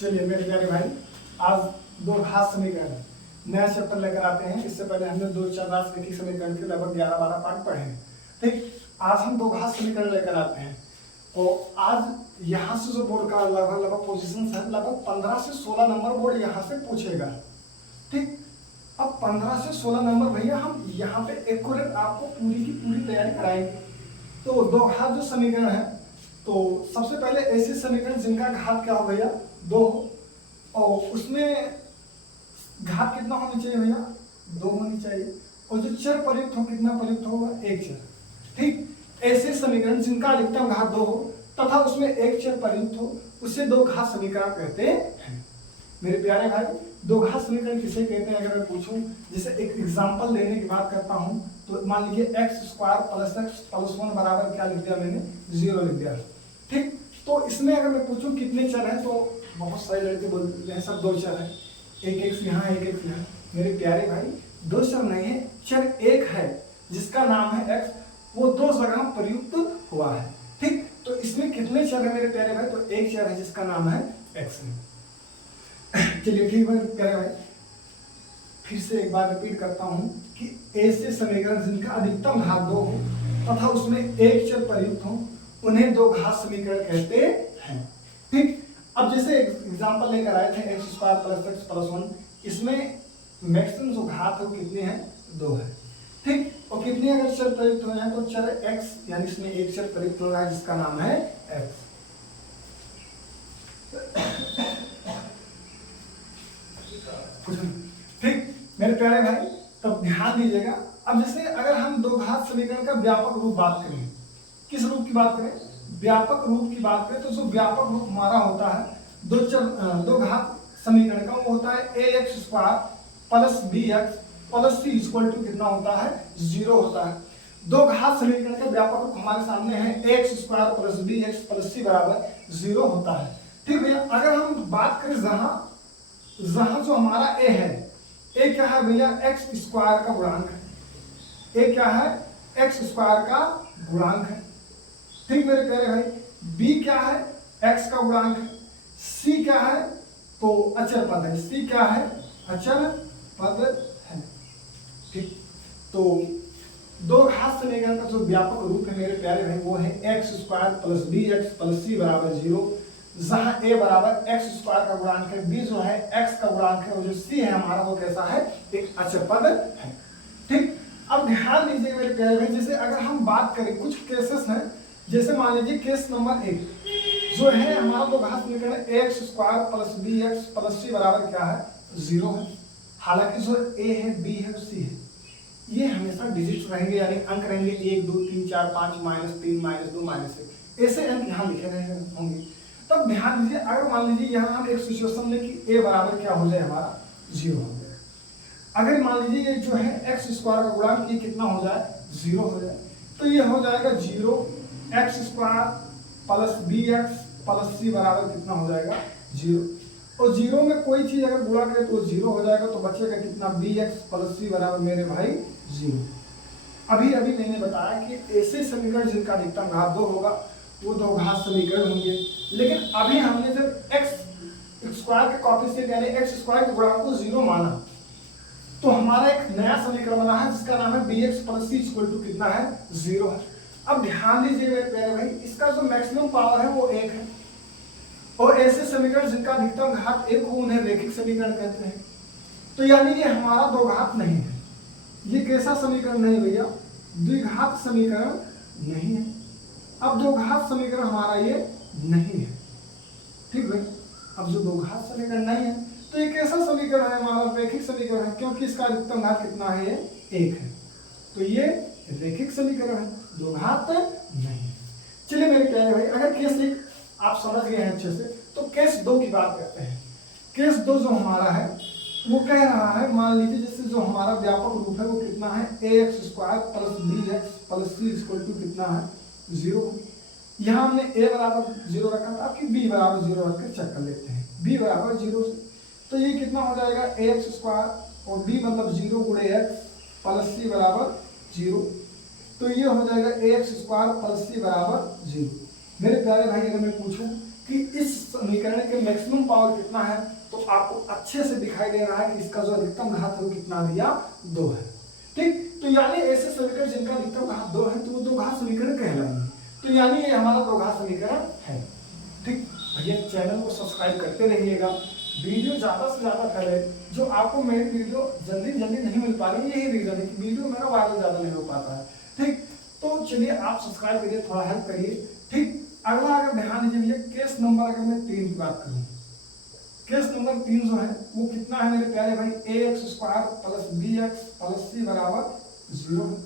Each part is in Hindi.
चलिए मेरे प्यारे भाई, आज दो घात समीकरण नया चैप्टर लेकर आते हैं। इससे पहले हमने दो चरराशि रैखिक समीकरण के लगभग 11-12 पार्ट पढ़े हैं। ठीक, आज हम दो घात समीकरण लेकर आते हैं और आज यहाँ से जो बोर्ड का लगभग पोजीशन है, लगभग 15 से 16 नंबर बोर्ड यहाँ से पूछेगा। ठीक, अब 15 से 16 नंबर भैया हम यहाँ पे एक्यूरेट आपको पूरी की पूरी तैयारी कराएंगे। तो दो घात जो समीकरण है, तो सबसे पहले ऐसे समीकरण जिनका घात क्या हो भैया, 2 हो और उसमें घात कितना होनी चाहिए भैया, 2 होनी चाहिए और जो चर प्रयुक्त हो कितना प्रयुक्त होगा, 1 चर। ठीक, ऐसे समीकरण जिनका अधिकतम घात 2 हो तथा उसमें 1 चर प्रयुक्त हो उसे दो घात समीकरण कहते हैं। मेरे प्यारे भाई, दो घात समीकरण किसे कहते हैं अगर मैं पूछूं, जैसे एक एग्जांपल देने की बात करता हूं तो मान लीजिए x² + x + 1 बराबर क्या लिख दिया मैंने, 0 लिख दिया। ठीक, तो इसमें अगर मैं पूछूं कितने चर हैं, तो बहुत सारे लड़के बोलते हैं सब 2 चर है, एक एक यहाँ एक एक यहाँ। मेरे प्यारे भाई, 2 चर नहीं है, चर 1 है जिसका नाम है x, वो 2 जगह प्रयुक्त हुआ है। ठीक, तो इसमें कितने चर है मेरे प्यारे भाई, तो 1 चर है जिसका नाम है x। चलिए ठीक है प्यारे भाई, फिर से एक बार रिपीट करता हूं कि ऐसे समीकरण जिनका अधिकतम घात 2 हो तथा उसमें 1 चर प्रयुक्त हो उन्हें दो घात समीकरण कहते हैं। ठीक, अब जैसे एग्जांपल लेकर आए थे x² + x + 1, इसमें मैक्सिमम जो घात है वो कितने हैं, 2 है। ठीक, और कितने अगर चर प्रयुक्त हो जाए तो चर x, यानी इसमें 1 चर प्रयुक्त हो रहा है जिसका नाम है x। ठीक मेरे प्यारे भाई, तब ध्यान दीजिएगा। अब जैसे अगर हम दो घात समीकरण का व्यापक रूप बात करें, किस रूप की बात करें, व्यापक रूप की बात करें, तो जो व्यापक रूप हमारा होता है दो घात समीकरण का, वो होता है ax² + bx + c = कितना होता है, 0 होता है। दो घात समीकरण का व्यापक रूप हमारे सामने है ax² + bx + c = 0 होता है। ठीक भैया, अगर हम बात करें जहां जो हमारा a है, a क्या है भैया, x² का गुणांक है। a क्या है, x² का गुणांक है। ठीक मेरे प्यारे भाई, b क्या है, x का गुणांक है। c क्या है, तो अचर पद है। c क्या है, अचर पद है। ठीक, तो दो घात समीकरण का जो व्यापक रूप है मेरे प्यारे भाई, वो है x² + bx + c = 0, जहां a बराबर x² का गुणांक है, b जो है x का गुणांक है और जो c है हमारा वो कैसा है, एक अचर पद है। ठीक, अब ध्यान दीजिए मेरे प्यारे भाई, जैसे अगर हम बात करें कुछ केसेस हैं, जैसे मान लीजिए केस नंबर 1 जो है हमारा दो घात समीकरण x² + bx + c बराबर क्या है, 0 है। हालांकि जो a है, b है और c है, ये हमेशा डिजिट रहेंगे, यानी अंक रहेंगे 1 2 3 4 5 -3 -2 -1, ऐसे अंक यहाँ लिखे रहे होंगे। तब ध्यान दीजिए, अगर मान लीजिए यहाँ हम एक सिचुएशन में कि a बराबर क्या हो जाए, हमारा 0 हो जाए। अगर मान लीजिए ये जो है x² का गुणांक ये कितना हो जाए, 0 हो जाए, तो ये हो जाएगा 0 x² + bx + c बराबर कितना हो जाएगा, 0। और 0 में कोई चीज अगर गुणा करे तो 0 हो जाएगा, तो बचेगा कितना, bx + c बराबर मेरे भाई 0। अभी मैंने बताया कि ऐसे समीकरण जिनका अधिकतम घात 2 होगा वो दो घात समीकरण होंगे। लेकिन अभी हमने जब x² के कोएफिशिएंट यानी x² के गुणांक को 0 माना, तो हमारा एक नया समीकरण बना है जिसका नाम है bx + c = कितना है, 0 है। अब ध्यान दीजिए मेरे प्यारे भाई, इसका जो मैक्सिमम पावर है वो 1 है और ऐसे समीकरण जिनका अधिकतम घात 1 हो उन्हें रैखिक समीकरण कहते हैं। तो यानी ये हमारा दो घात नहीं है, ये कैसा समीकरण नहीं भैया, द्विघात समीकरण नहीं है। अब दो घात समीकरण हमारा ये नहीं है। ठीक है, अब जो दो घात समीकरण नहीं है तो ये कैसा समीकरण है, हमारा रैखिक समीकरण है, क्योंकि इसका अधिकतम घात कितना है, ये 1 है। तो ये रैखिक समीकरण है, दो घात नहीं है। चलिए मेरे प्यारे भाई, अगर केस 1 आप समझ गए हैं अच्छे से, तो केस 2 की बात करते हैं। केस 2 जो हमारा है वो कह रहा है, मान लीजिए जैसे जो हमारा व्यापक रूप है वो कितना है, ax² + bx + c = कितना है, 0। यहाँ हमने a बराबर 0 रखा था, आपकी b बराबर 0 रख कर चेक कर लेते हैं। b बराबर 0 तो ये कितना हो जाएगा, ax² और b मतलब 0 × x + c बराबर 0, तो ये हो जाएगा ax² + c बराबर 0। मेरे प्यारे भाई, अगर मैं पूछूं कि इस समीकरण के मैक्सिमम पावर कितना है, तो आपको अच्छे से दिखाई दे रहा है कि इसका जो अधिकतम घात है वो कितना दिया, 2 है। ठीक, तो यानी ऐसे समीकरण जिनका अधिकतम घात 2 है तो वो दो घात समीकरण कहलाएंगे। तो यानी ये हमारा दो घात समीकरण है। ठीक, भैया चैनल को सब्सक्राइब करते रहिएगा, वीडियो ज्यादा से ज्यादा फैले। जो आपको मेरी वीडियो जल्दी नहीं मिल पा रही है, यही रीजन है कि वीडियो मेरा वायरल ज्यादा नहीं हो पाता है। ठीक, तो चलिए आप सब्सक्राइब करिए, थोड़ा हेल्प करिए। ठीक, अगला अगर ध्यान दीजिए भैया, केस नंबर अगर मैं 3 की बात करूं, केस नंबर 3 जो है वो कितना है मेरे प्यारे भाई, ax² plus bx plus c बराबर 0 है।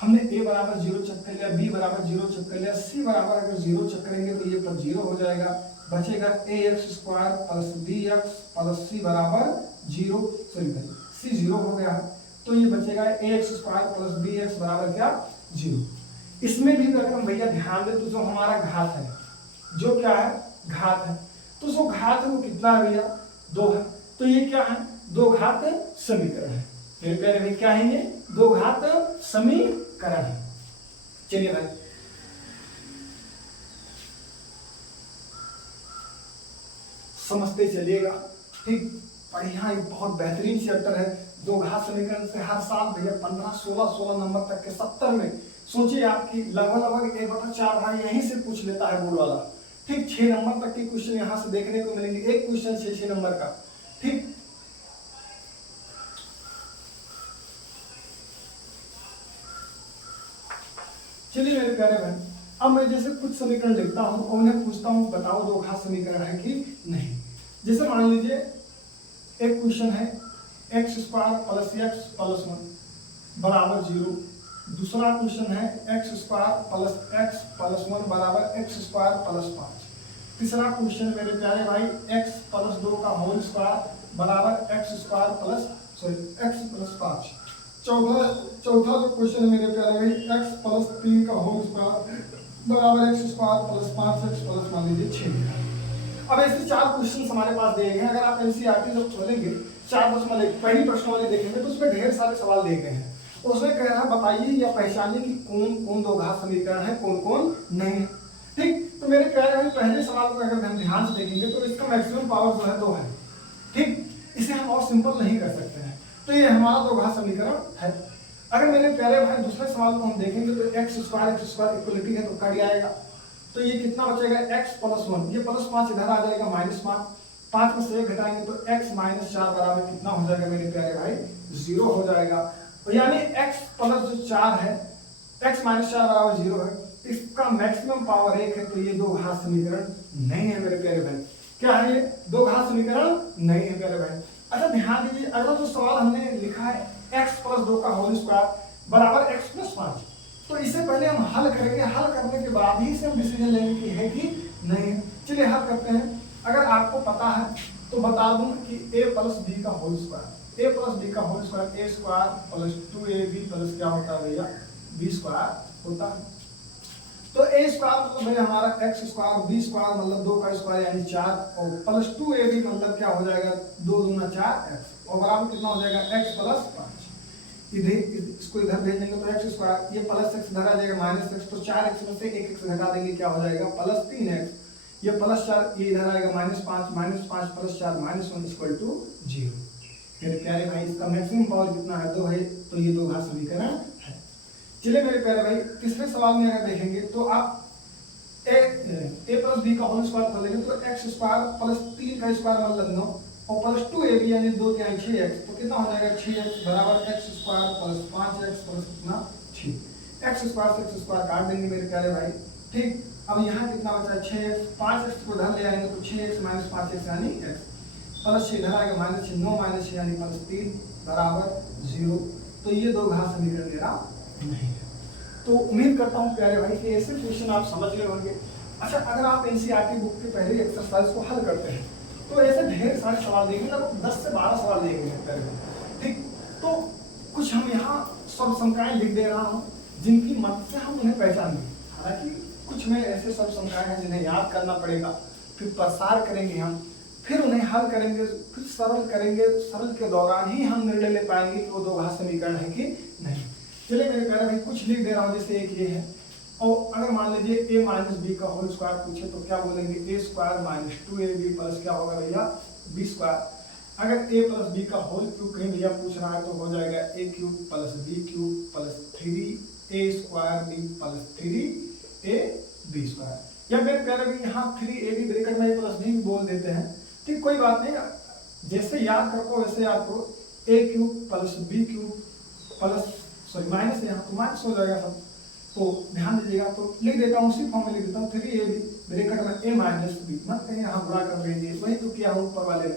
हमने a बराबर 0 चेक कर लिया, b बराबर 0 चेक कर लिया, c बराबर अगर 0 चेक करेंगे तो ये पर 0 हो जाएगा। बचेगा ax² plus bx plus c बराबर 0, सॉरी c 0 हो गया है, तो ये बचेगा ax² प्लस bx बराबर क्या, 0। इसमें भी अगर हम भैया ध्यान दें तो जो हमारा घात है, जो क्या है, घात है, तो जो घात है वो कितना है भैया, 2 है। तो ये क्या है, दो घात समीकरण है मेरे प्यारे भाई। क्या है ये, दो घात समीकरण है। चलिए भाई, समझते चलिएगा। ठीक, बढ़िया, ये बहुत बेहतरीन चैप्टर है। दो घात समीकरण से हर साल भैया 15, 16 नंबर तक के 70 में सोचिए आपकी लगभग 1/4 भाग यहीं से पूछ लेता है बोर्ड वाला। ठीक, 6 नंबर तक के क्वेश्चन यहाँ से देखने को मिलेंगे, एक क्वेश्चन 6 नंबर का। ठीक, चलिए मेरे प्यारे भाई, अब मैं जैसे कुछ समीकरण लिखता हूँ और उन्हें पूछता हूँ बताओ दो घात समीकरण है कि नहीं। जैसे मान लीजिए एक क्वेश्चन है x² प्लस x प्लस 1 बराबर 0। दूसरा क्वेश्चन है x² प्लस x प्लस 1 बराबर x² प्लस 5। तीसरा क्वेश्चन मेरे प्यारे भाई x प्लस 2 का होल स्क्वायर बराबर x² प्लस 5। चौथा जो क्वेश्चन है मेरे प्यारे भाई x प्लस 3 का होल स्क्वायर बराबर x² प्लस 5x प्लस मान लीजिए 6। अब ऐसे 4 क्वेश्चन हमारे पास दिए गए हैं। अगर आप एनसीईआरटी जब खोलेंगे 4 पहली प्रश्न वाले देखेंगे तो उसमें ढेर सारे सवाल दिए गए हैं। उसमें कह रहा है बताइए या पहचानिए कि कौन कौन दो घात समीकरण है, कौन कौन नहीं है। ठीक, तो मेरे प्यारे भाई पहले सवाल को अगर हम ध्यान से देखेंगे तो इसका मैक्सिमम पावर जो है 2 है। ठीक, इसे हम और सिंपल नहीं कर सकते हैं, तो ये हमारा दो घात समीकरण है। अगर मेरे प्यारे भाई दूसरे सवाल को हम देखेंगे तो x² इक्वलिटी है तो कट जाएगा, तो ये कितना बचेगा x प्लस 1, ये प्लस 5 इधर आ जाएगा -5, 5 में से 1 घटाएंगे तो x माइनस 4 बराबर कितना हो जाएगा मेरे प्यारे भाई, 0 हो जाएगा। यानी x प्लस जो 4 है, x माइनस 4 बराबर 0 है, इसका मैक्सिमम पावर 1 है, तो ये दो घात समीकरण नहीं है मेरे प्यारे भाई। क्या है ये, दो घात समीकरण नहीं है प्यारे भाई। अच्छा ध्यान दीजिए, अगला जो सवाल हमने लिखा है x प्लस 2 का होल स्क्वायर बराबर x प्लस 5, तो इसे पहले हम हल करेंगे, हल करने के बाद ही से हम डिसीजन लेंगे कि है कि नहीं है। चलिए हल करते हैं। अगर आपको पता है तो बता दूं कि a प्लस b का whole square, a plus b का whole square a² plus 2ab plus क्या होता है भैया, b² होता है। तो a² मतलब भैया हमारा x², b² मतलब 2 का स्क्वायर यानी 4, और प्लस 2ab मतलब क्या हो जाएगा, 2 दूना 4x, और बराबर कितना हो जाएगा x प्लस 5। इधर इसको इधर भेज देंगे तो x², ये प्लस x इधर आ जाएगा माइनस x, तो 4x में से 1x घटा देंगे क्या हो जाएगा, प्लस 3x, ये प्लस 4, ये इधर आएगा -5 प्लस 4 -1 इक्वल टू 0। मेरे प्यारे भाई इसका मैक्सिमम पावर कितना है, 2 है, तो ये दो घात समीकरण है। चलिए मेरे प्यारे भाई तीसरे सवाल में अगर देखेंगे तो आप a प्लस b का होल स्क्वायर कर लेंगे तो x² प्लस 3 का स्क्वायर मतलब 9 और प्लस 2ab यानी 2 के 6x, तो कितना हो जाएगा 6x बराबर x² प्लस 5x प्लस कितना 6। x² से x² काट देंगे मेरे प्यारे भाई। ठीक, अब यहाँ कितना बचा है 6x, 5x को इधर ले आएंगे तो 6x माइनस 5x यानी x, प्लस 6 इधर आएगा -6, 9 -6 यानी प्लस 3 बराबर 0। तो ये दो घात समीकरण मेरा नहीं है। तो उम्मीद करता हूँ प्यारे भाई कि ऐसे क्वेश्चन आप समझ गए होंगे। अच्छा, अगर आप एनसीईआरटी बुक के पहले एक्सरसाइज को हल करते हैं तो ऐसे ढेर सारे सवाल देंगे, लगभग 10 से 12 सवाल देंगे प्यारे भाई। ठीक, तो कुछ हम यहाँ सब शंकाएं लिख दे रहा हूँ जिनकी मदद से हम उन्हें पहचानेंगे। हालांकि कुछ में ऐसे सब शंकाएं हैं जिन्हें याद करना पड़ेगा, फिर प्रसार करेंगे हम, फिर उन्हें हल करेंगे, फिर सरल करेंगे, सरल के दौरान ही हम निर्णय ले पाएंगे कि वो दो घात समीकरण है कि नहीं। चलिए मेरे प्यारे भाई कुछ लिख दे रहा हूँ, जैसे एक ये है और अगर मान लीजिए a माइनस बी का होल स्क्वायर पूछे तो क्या बोलेंगे, ए स्क्वायर माइनस 2ab प्लस क्या होगा भैया, बी स्क्वायर। अगर a प्लस बी का होल क्यूब कहीं भैया पूछ रहा है तो हो जाएगा a cube plus B cube plus 3a square B plus 3a B square. या मेरे प्यारे भी यहाँ 3ab ब्रैकेट में a प्लस बी बोल देते हैं, ठीक, कोई बात नहीं, जैसे याद रखो वैसे याद करो, a cube plus B cube plus sorry minus, यहाँ तो माइनस हो जाएगा सब, तो ध्यान दीजिएगा। तो लिख देता हूँ, उसी फॉर्म में लिख देता हूँ 3ab ब्रैकेट में a माइनस बी, मत कहीं यहाँ बुरा कर दीजिए, वही तो किया हूँ ऊपर वाले।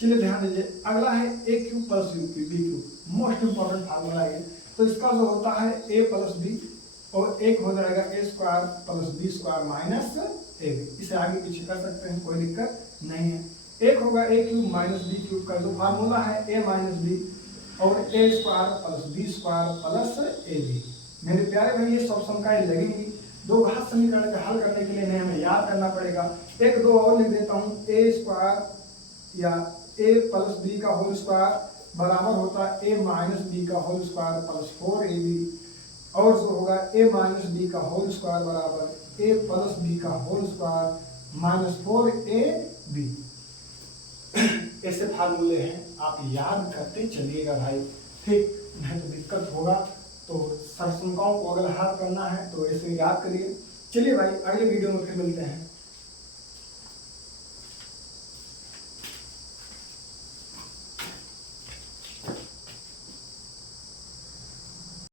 चलिए ध्यान दीजिए, अगला है a cube plus B cube, most important formula है। तो इसका जो होता है a प्लस बी और एक हो जाएगा a square plus B square minus a B, इसे आगे पीछे कर सकते हैं, कोई दिक्कत नहीं है। एक होगा a cube minus B cube का जो फार्मूला है a माइनस बी और a square plus B square plus a B. मेरे प्यारे भाई ये सब संख्याएं लगेंगी, दो घात समीकरण का हल करने के लिए इन्हें हमें याद करना पड़ेगा। एक दो और लिख देता हूँ, a स्क्वायर या a प्लस बी का होल स्क्वायर बराबर होता है a माइनस बी का होल स्क्वायर प्लस 4ab, और जो होगा a माइनस बी का होल स्क्वायर बराबर a प्लस बी का होल स्क्वायर माइनस 4ab। ऐसे फार्मूले हैं, आप याद करते चलिएगा भाई, ठीक, नहीं तो दिक्कत होगा। तो सरसंकाओं को अगर हल करना है तो ऐसे याद करिए। चलिए भाई, अगले वीडियो में फिर मिलते हैं।